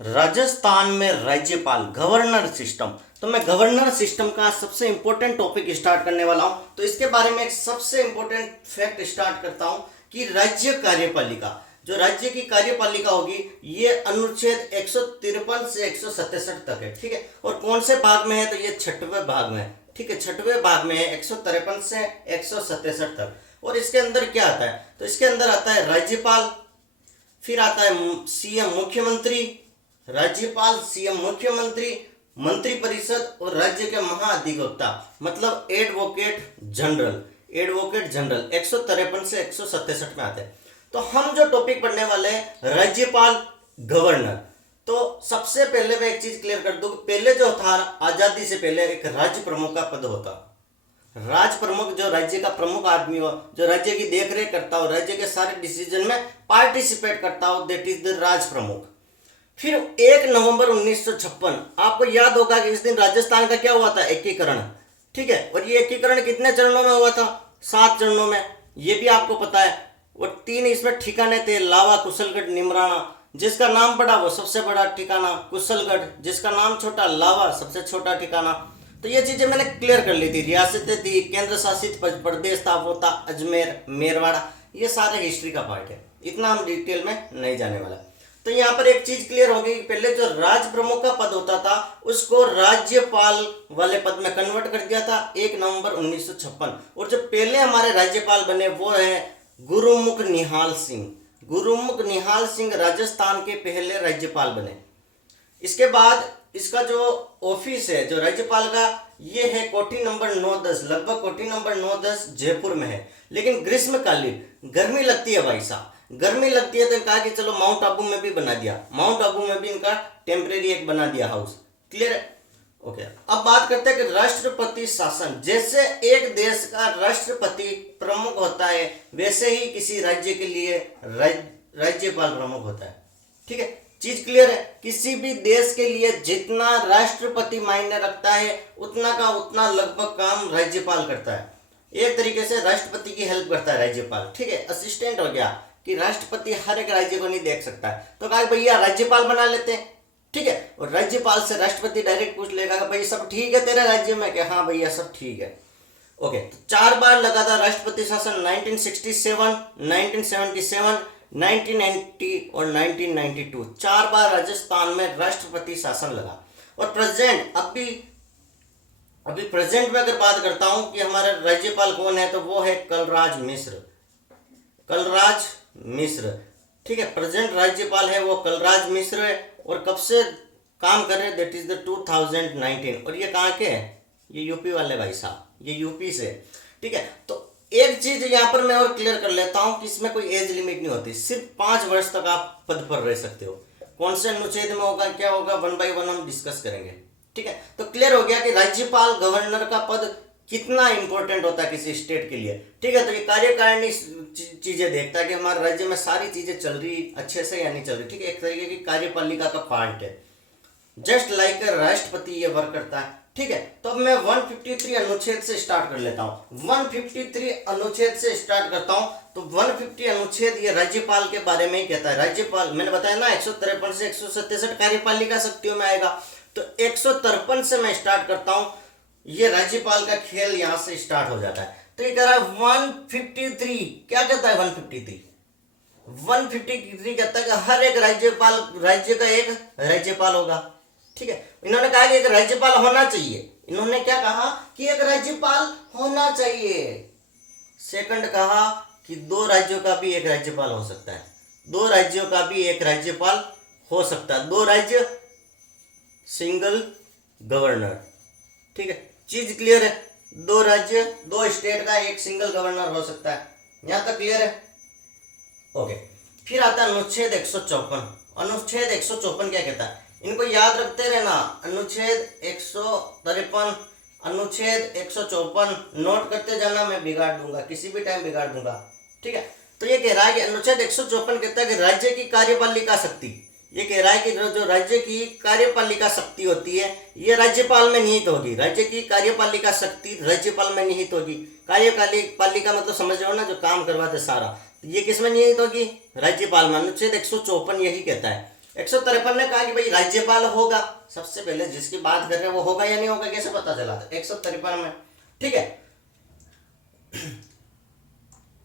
राजस्थान में राज्यपाल governor system. तो मैं गवर्नर सिस्टम का सबसे इंपॉर्टेंट टॉपिक स्टार्ट करने वाला हूं। तो इसके बारे में एक सबसे इंपॉर्टेंट फैक्ट स्टार्ट करता हूं कि राज्य कार्यपालिका, जो राज्य की कार्यपालिका होगी, ये अनुच्छेद 153 से 167 तक है। ठीक है, और कौन से भाग में है? तो ये 6वें भाग में है। ठीक है, 6वें भाग में है, 153 से 167 तक। और इसके अंदर क्या आता है? तो इसके अंदर आता है राज्यपाल, फिर आता है सीएम मुख्यमंत्री, राज्यपाल, सीएम मुख्यमंत्री, मंत्रिपरिषद और राज्य के महाधिवक्ता, मतलब एडवोकेट जनरल 153 से 167 में आते हैं। तो हम जो टॉपिक पढ़ने वाले हैं राज्यपाल गवर्नर, तो सबसे पहले मैं एक चीज क्लियर कर दूं, पहले जो था आजादी से पहले एक राज्य प्रमुख का पद होता। राज प्रमुख जो राज्य का प्रमुख आदमी हो, जो राज्य की देखरेख करता हो, राज्य के सारे डिसीजन में पार्टिसिपेट करता हो, दैट इज द राज प्रमुख। फिर 1 नवंबर 1956, आपको याद होगा कि इस दिन राजस्थान का क्या हुआ था? एकीकरण। ठीक है, और ये एकीकरण कितने चरणों में हुआ था? 7 चरणों में, ये भी आपको पता है। और 3 इसमें ठिकाने थे, लावा, कुशलगढ़, निमराना। जिसका नाम बड़ा वो सबसे बड़ा ठिकाना कुशलगढ़, जिसका नाम छोटा लावा, सबसे छोटा ठिकाना। तो ये चीजें मैंने क्लियर कर ली थी। रियासतें थी, केंद्र शासित प्रदेश था, वो था अजमेर, मेरवाड़ा। ये सारे हिस्ट्री का पार्ट है, इतना हम डिटेल में नहीं जाने वाला। तो यहाँ पर एक चीज क्लियर हो गई कि पहले जो राज प्रमुख का पद होता था उसको राज्यपाल वाले पद में कन्वर्ट कर दिया था 1 नवंबर 1956। और जो पहले हमारे राज्यपाल बने वो है गुरुमुख निहाल सिंह। गुरुमुख निहाल सिंह राजस्थान के पहले राज्यपाल बने। इसके बाद इसका जो ऑफिस है जो राज्यपाल का, ये है कोठी नंबर 9-10, लगभग कोठी नंबर 9-10 जयपुर में है। लेकिन ग्रीष्मकालीन गर्मी लगती है भाई साहब, गर्मी लगती है तो कहा कि चलो माउंट आबू में भी बना दिया, माउंट आबू में भी इनका टेम्परेरी एक बना दिया हाउस। क्लियर है? ओके, अब बात करते हैं कि राष्ट्रपति शासन। जैसे एक देश का राष्ट्रपति प्रमुख होता है, वैसे ही किसी राज्य के लिए राज्यपाल प्रमुख होता है। ठीक है, चीज क्लियर है? किसी भी देश के लिए जितना राष्ट्रपति मायने रखता है उतना का उतना लगभग काम राज्यपाल करता है। एक तरीके से राष्ट्रपति की हेल्प करता है राज्यपाल। ठीक है, असिस्टेंट हो गया कि राष्ट्रपति हर एक राज्य को नहीं देख सकता है, तो कहा भैया राज्यपाल बना लेते हैं। ठीक है, और राज्यपाल से राष्ट्रपति डायरेक्ट पूछ लेगा कि भाई सब ठीक है तेरे राज्य में? कि हाँ भैया सब ठीक है। ओके, तो 4 बार लगा था राष्ट्रपति शासन, 1967, 1977, 1990 और 1992। 4 बार राजस्थान में राष्ट्रपति शासन लगा। और प्रेजेंट अभी प्रेजेंट में अगर बात करता हूं कि हमारा राज्यपाल कौन है, तो वो है कलराज मिश्र। कलराज मिश्र, ठीक है, प्रेजेंट राज्यपाल है वो कलराज मिश्र है। और कब से काम कर रहे हैं? That is the 2019। और ये कहाँ के हैं? ये यूपी वाले भाई साहब, ये यूपी से। ठीक है, तो एक चीज यहाँ पर मैं और क्लियर कर लेता हूँ कि इसमें कोई एज लिमिट नहीं होती, सिर्फ 5 वर्ष तक आप पद पर रह सकते हो। कौन से अनुच्छेद में होगा, क्या होगा, 1 बाय 1 हम डिस्कस करेंगे। ठीक है, तो क्लियर हो गया कि राज्यपाल गवर्नर का पद कितना इंपॉर्टेंट होता है किसी स्टेट के लिए। ठीक है, तो ये कार्यकारिणी चीजें देखता है कि हमारे राज्य में सारी चीजें चल रही अच्छे से या नहीं चल रही। ठीक है, एक तरीके की कार्यपालिका का पार्ट है, जस्ट लाइक राष्ट्रपति ये वर्क करता है। ठीक है, तो अब मैं 153 अनुच्छेद से स्टार्ट कर लेता हूं। 153 अनुच्छेद से स्टार्ट करता हूं। तो 150 अनुच्छेद ये राज्यपाल के बारे में ही कहता है। राज्यपाल मैंने बताया ना 153 से 167 कार्यपालिका शक्तियों में आएगा, तो 153 से मैं स्टार्ट करता हूं। ये राज्यपाल का खेल यहां से स्टार्ट हो जाता है। तो ये कह रहा है 153, क्या कहता है 153? 153 कहता है कि हर एक राज्य का एक राज्यपाल होगा। ठीक है, इन्होंने कहा कि एक राज्यपाल होना चाहिए। इन्होंने क्या कहा? कि एक राज्यपाल होना चाहिए। सेकंड कहा कि 2 राज्यों का भी एक राज्यपाल हो सकता है, 2 राज्यों का भी एक राज्यपाल हो सकता है। 2 राज्य, सिंगल गवर्नर। ठीक है, चीज क्लियर है? 2 राज्य, 2 स्टेट का एक सिंगल गवर्नर हो सकता है। यहां तक क्लियर है? ओके, फिर आता है अनुच्छेद 154। अनुच्छेद 154 क्या कहता है? इनको याद रखते रहना। अनुच्छेद 153, अनुच्छेद 154 नोट करते जाना, मैं बिगाड़ दूंगा, किसी भी टाइम बिगाड़ दूंगा। ठीक है, तो ये कह रहा है कि अनुच्छेद 154 कहता है कि राज्य की कार्यपालिका शक्ति, ये कह रहा है कि जो राज्य की कार्यपालिका शक्ति होती है ये राज्यपाल में निहित होगी। राज्य की कार्यपालिका शक्ति राज्यपाल में निहित होगी। कार्यपालिका मतलब समझ रहे हो ना, जो काम करवाते सारा, ये किस में निहित होगी? राज्यपाल में। अनुच्छेद 154 यही कहता है। 153 ने कहा कि भाई राज्यपाल होगा, सबसे पहले जिसकी बात कर रहे हैं वो होगा या नहीं होगा कैसे पता चला था 153 में, ठीक है।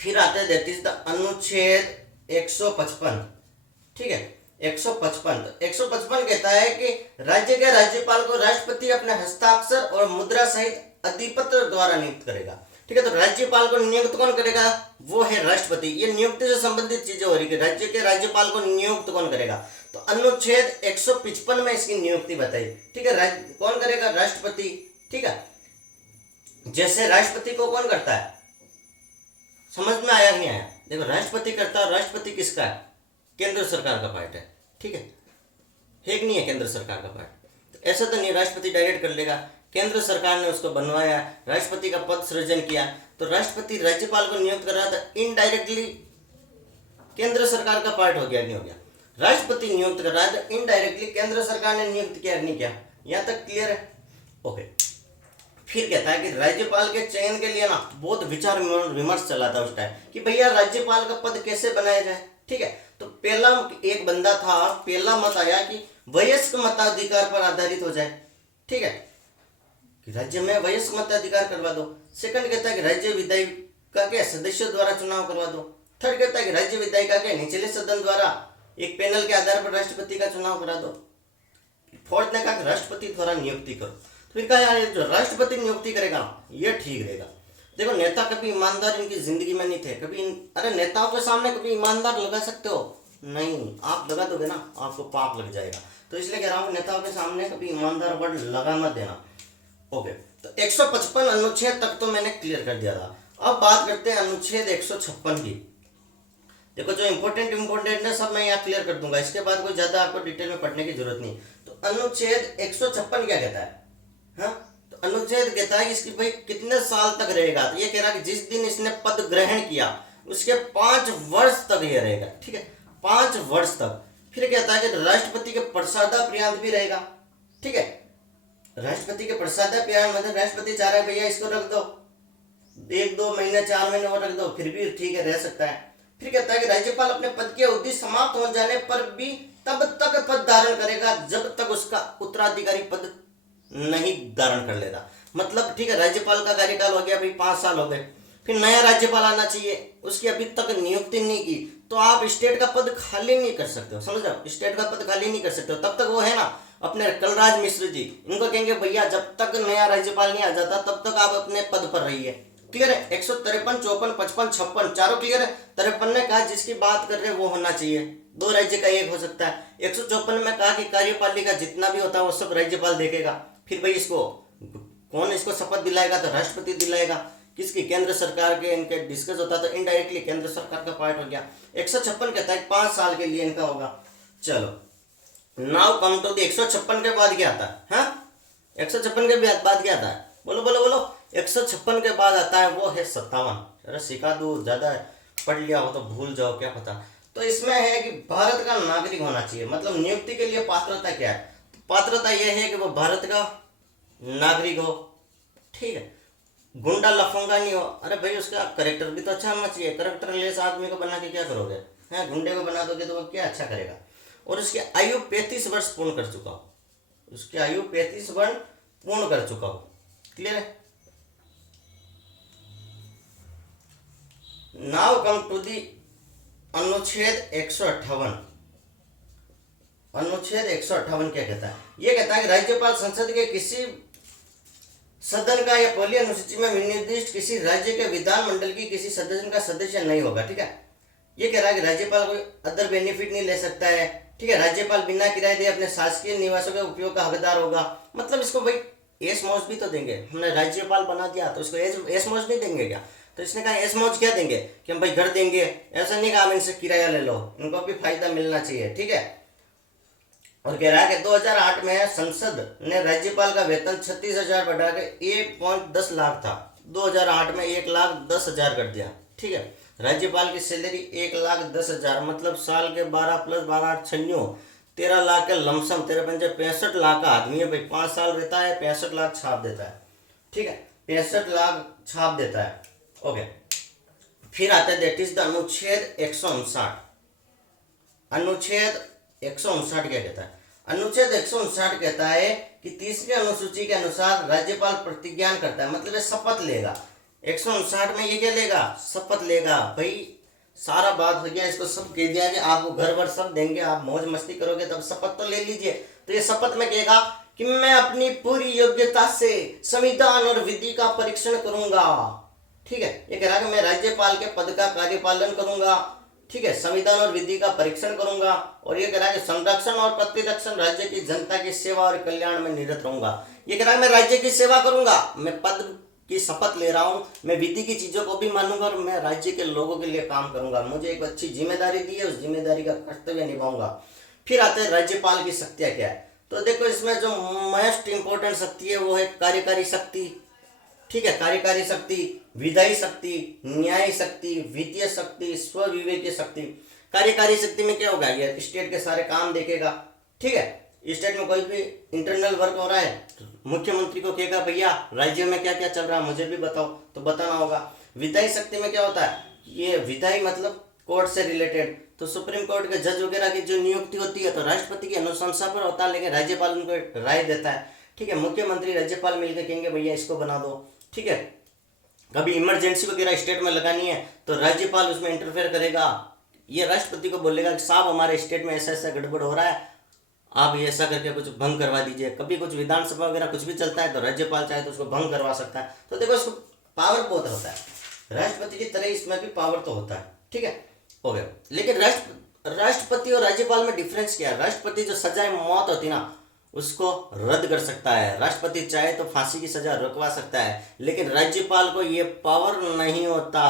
फिर आते हैं दैट इज द अनुच्छेद 155, ठीक है। 155 कहता है कि राज्य के राज्यपाल को राष्ट्रपति अपने हस्ताक्षर और मुद्रा सहित अधिपत्र द्वारा नियुक्त करेगा, ठीक है। तो राज्यपाल को नियुक्त कौन करेगा, वो है राष्ट्रपति। ये नियुक्ति से संबंधित चीजें हो रही है, राज्य के राज्यपाल को नियुक्त कौन करेगा, तो अनुच्छेद 155 में इसकी नियुक्ति बताई, ठीक है। कौन करेगा, राष्ट्रपति, ठीक है। जैसे राष्ट्रपति को कौन करता है, समझ में आया नहीं आया, देखो राष्ट्रपति करता है, राष्ट्रपति किसका है, केंद्र सरकार का पार्ट है, ठीक है कि नहीं है केंद्र सरकार का पार्ट। तो ऐसा तो नहीं राष्ट्रपति डायरेक्ट कर लेगा, केंद्र सरकार ने उसको बनवाया, राष्ट्रपति का पद सृजन किया, तो राष्ट्रपति राज्यपाल को नियुक्त कर रहा था, इनडायरेक्टली केंद्र सरकार का पार्ट हो गया, नहीं हो गया। राष्ट्रपति नियुक्त कर रहा था, इनडायरेक्टली केंद्र सरकार ने नियुक्त किया, नहीं किया। यहां तक क्लियर है, ओके। फिर कहता है कि राज्यपाल के चयन के लिए ना बहुत विचार विमर्श चला था उस टाइम कि भैया राज्यपाल का पद कैसे बनाया जाए, ठीक है। तो पहला एक बंदा था, पहला मत आया कि वयस्क मताधिकार पर आधारित हो जाए, ठीक है, कि राज्य में वयस्क मताधिकार करवा दो। सेकंड कहता है कि राज्य विधायिका के सदस्यों द्वारा चुनाव करवा दो। थर्ड कहता है कि राज्य विधायिका के निचले सदन द्वारा एक पैनल के आधार पर राष्ट्रपति का चुनाव करा दो। फोर्थ ने कहा कि राष्ट्रपति द्वारा नियुक्ति करो। फिर कहा यार जो राष्ट्रपति नियुक्ति करेगा ये ठीक रहेगा। देखो नेता कभी ईमानदार इनकी जिंदगी में नहीं थे, कभी अरे नेताओं के सामने कभी ईमानदार लगा सकते हो, नहीं, आप लगा दोगे ना आपको पाप लग जाएगा। तो इसलिए कह रहा हूँ नेताओं के सामने कभी ईमानदार वर्ड लगा मत देना, ओके। तो 155 अनुच्छेद तक तो मैंने क्लियर कर दिया था। अब बात करते हैं अनुच्छेद 156 की। देखो जो इंपॉर्टेंट है सब मैं यहाँ क्लियर कर दूंगा, इसके बाद कोई ज्यादा आपको डिटेल में पढ़ने की जरूरत नहीं। तो अनुच्छेद 156 क्या कहता है, हाँ, तो अनुच्छेद कहता है कि इसकी भाई कितने साल तक रहेगा, तो ये कह रहा है कि जिस दिन इसने पद ग्रहण किया उसके 5 वर्ष तक ये रहेगा, ठीक है, 5 वर्ष तक। फिर कहता है कि राष्ट्रपति के प्रसादापर्यंत भी रहेगा, ठीक है। राष्ट्रपति के प्रसादापर्यंत मतलब राष्ट्रपति चाह रहा है भैया इसको रख दो 1-2 महीने 4 महीने और रख दो, फिर भी ठीक है, रह सकता है। फिर कहता है कि राज्यपाल अपने पद की अवधि समाप्त हो जाने पर भी तब तक पद धारण करेगा जब तक उसका उत्तराधिकारी पद नहीं धारण कर लेगा। मतलब ठीक है, राज्यपाल का कार्यकाल हो गया भाई 5 साल हो गए, फिर नया राज्यपाल आना चाहिए, उसकी अभी तक नियुक्ति नहीं की, तो आप स्टेट का पद खाली नहीं कर सकते हो, समझ रहे हो, स्टेट का पद खाली नहीं कर सकते हो। तब तक वो है ना अपने कलराज मिश्र जी, इनको कहेंगे भैया जब तक नया राज्यपाल नहीं आ जाता तब तक आप अपने पद पर रहिए। क्लियर है, 153, 54, 55, 56 चारों क्लियर है। 53 ने कहा जिसकी बात कर रहे हैं वो होना चाहिए, 2 राज्य का एक हो सकता है। 154 में कहा कि कार्यपालिका जितना भी होता है वो सब राज्यपाल देखेगा। फिर भाई इसको कौन इसको शपथ दिलाएगा, तो राष्ट्रपति दिलाएगा, किसकी, केंद्र सरकार के इनके डिस्कस होता तो इनडायरेक्टली केंद्र सरकार का पार्ट हो गया। 156 कहता है 5 साल के लिए इनका होगा। चलो नाउ कम टू द 156 के बाद क्या आता है, हाँ 156 के बाद क्या आता है, बोलो बोलो बोलो। 156 के बाद आता है वो है 57। अरे सिखा दो, ज्यादा पढ़ लिया हो तो भूल जाओ क्या पता। तो इसमें है कि भारत का नागरिक होना चाहिए, मतलब नियुक्ति के लिए पात्रता क्या है, पात्रता यह है कि वो भारत का नागरिक हो, ठीक है, गुंडा लफंगा नहीं हो। अरे भाई उसका करेक्टर भी तो अच्छा होना चाहिए, करेक्टर लेस आदमी को बना के क्या करोगे, हैं गुंडे को बना दोगे तो वो क्या अच्छा करेगा। और उसकी आयु 35 वर्ष पूर्ण कर चुका हो, उसकी आयु 35 वर्ष पूर्ण कर चुका हो। क्लियर है। नाउ कम टू दी अनुच्छेद 158। अनुच्छेद 158 क्या कहता है, यह कहता है कि राज्यपाल संसद के किसी सदन का या पहली अनुसूची में विनिर्दिष्ट किसी राज्य के विधानमंडल की किसी सदस्य का सदस्य नहीं होगा, ठीक है। ये कह रहा है कि राज्यपाल कोई अदर बेनिफिट नहीं ले सकता है, ठीक है। राज्यपाल बिना किराए दिए अपने शासकीय निवासों के उपयोग का हकदार होगा। मतलब इसको भाई एस मौज भी तो देंगे, हमने राज्यपाल बना दिया तो इसको एस मौज नहीं देंगे क्या। तो इसने कहा एस मौज क्या देंगे कि हम भाई घर देंगे, ऐसा नहीं कहा हम इनसे किराया ले लो, इनको भी फायदा मिलना चाहिए, ठीक है। और कह रहा है कि 2008 में संसद ने राज्यपाल का वेतन 36,000 बढ़ा के 1.10 लाख था, 2008 में 1,10,000 कर दिया, ठीक है। राज्यपाल की सैलरी 1,10,000, मतलब साल के 12 + 12 = 96, 13 लाख के लमसम, 13×5 = 65 लाख का आदमी है भाई, 5 साल रहता है 65 लाख छाप देता है, ठीक है, 65 लाख छाप देता है, ओके। फिर आता है दैट इज द अनुच्छेद 159। अनुच्छेद 159 क्या कहता है? अनुच्छेद 159 कहता है कि तीसरी अनुसूची के अनुसार राज्यपाल प्रतिज्ञान करता है, मतलब ये शपथ लेगा। 159 में ये क्या लेगा? शपथ लेगा। भाई सारा बात हो गया, इसको सब कह दिया कि आपको घर भर सब देंगे, आप मौज मस्ती करोगे, तब शपथ तो ले लीजिए। तो ये शपथ में कहेगा कि मैं अपनी पूरी योग्यता से संविधान और विधि का परीक्षण करूंगा। ठीक है, ये कह रहा है कि मैं राज्यपाल के पद का कार्यपालन करूंगा। ठीक है, संविधान और विधि का परीक्षण करूंगा। और ये कह रहा है कि संरक्षण और प्रतिरक्षण राज्य की जनता की सेवा और कल्याण में निरत रहूंगा। ये कह रहा है मैं राज्य की सेवा करूंगा, मैं पद की शपथ ले रहा हूं, मैं विधि की चीजों को भी मानूंगा और मैं राज्य के लोगों के लिए काम करूंगा। मुझे एक अच्छी जिम्मेदारी दी है, उस जिम्मेदारी का कर्तव्य निभाऊंगा। फिर आते हैं राज्यपाल की शक्तियां क्या है। तो देखो इसमें जो मोस्ट इंपॉर्टेंट शक्ति है वो है कार्यकारी शक्ति। ठीक है, कार्यकारी शक्ति, विधायी शक्ति, न्यायिक शक्ति, वित्तीय शक्ति, स्वविवेकीय शक्ति। कार्यकारी शक्ति में क्या होगा? ये स्टेट के सारे काम देखेगा। ठीक है, स्टेट में कोई भी इंटरनल वर्क हो रहा है तो मुख्यमंत्री को कहेगा भैया राज्य में क्या क्या चल रहा है मुझे भी बताओ, तो बताना होगा। विधायी शक्ति में क्या होता है? ये विधायी मतलब कोर्ट से रिलेटेड, तो सुप्रीम कोर्ट के जज वगैरह की जो नियुक्ति होती है तो राष्ट्रपति की अनुशंसा पर होता है, लेकिन राज्यपाल उनको राय देता है। ठीक है, मुख्यमंत्री राज्यपाल मिलकर कहेंगे भैया इसको बना दो। ठीक है, कभी इमरजेंसी वगैरह स्टेट में लगानी है तो राज्यपाल उसमें इंटरफेयर करेगा। ये राष्ट्रपति को बोलेगा कि साहब हमारे स्टेट में ऐसा ऐसा गड़बड़ हो रहा है, आप ये ऐसा करके कुछ भंग करवा दीजिए। कभी कुछ विधानसभा वगैरह कुछ भी चलता है तो राज्यपाल चाहे तो उसको भंग करवा सकता है। तो देखो इसको पावर बहुत होता है, राष्ट्रपति की तरह इसमें भी पावर तो होता है। ठीक है, हो गया। लेकिन राष्ट्रपति और राज्यपाल में डिफरेंस क्या है? राष्ट्रपति जो सजाए मौत होती ना उसको रद्द कर सकता है, राष्ट्रपति चाहे तो फांसी की सजा रुकवा सकता है, लेकिन राज्यपाल को ये पावर नहीं होता।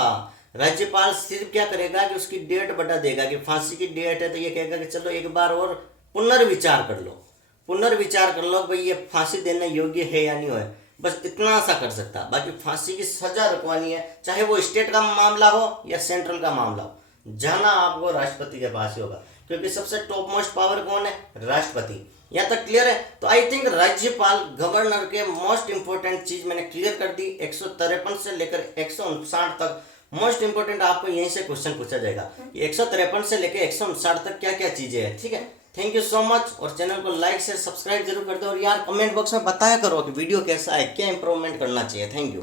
राज्यपाल सिर्फ क्या करेगा कि उसकी डेट बढ़ा देगा कि फांसी की डेट है तो ये कहेगा कि चलो एक बार और पुनर्विचार कर लो, पुनर्विचार कर लो भाई ये फांसी देने योग्य है या नहीं है, बस इतना सा कर सकता। बाकी फांसी की सजा रुकवानी है, चाहे वो स्टेट का मामला हो या सेंट्रल का मामला हो, जाना आपको राष्ट्रपति के पास ही होगा, क्योंकि सबसे टॉप मोस्ट पावर कौन है? राष्ट्रपति। यहाँ तक क्लियर है? तो आई थिंक राज्यपाल गवर्नर के मोस्ट इंपोर्टेंट चीज मैंने क्लियर कर दी। 153 से लेकर 159 तक मोस्ट इंपोर्टेंट आपको यहीं से क्वेश्चन पूछा जाएगा। 153 से लेकर 159 तक क्या क्या चीजें हैं। ठीक है, थैंक यू सो मच। और चैनल को लाइक शेयर सब्सक्राइब जरूर कर दो। और यार कमेंट बॉक्स में बताया करो कि वीडियो कैसा है, क्या इंप्रूवमेंट करना चाहिए। Thank you.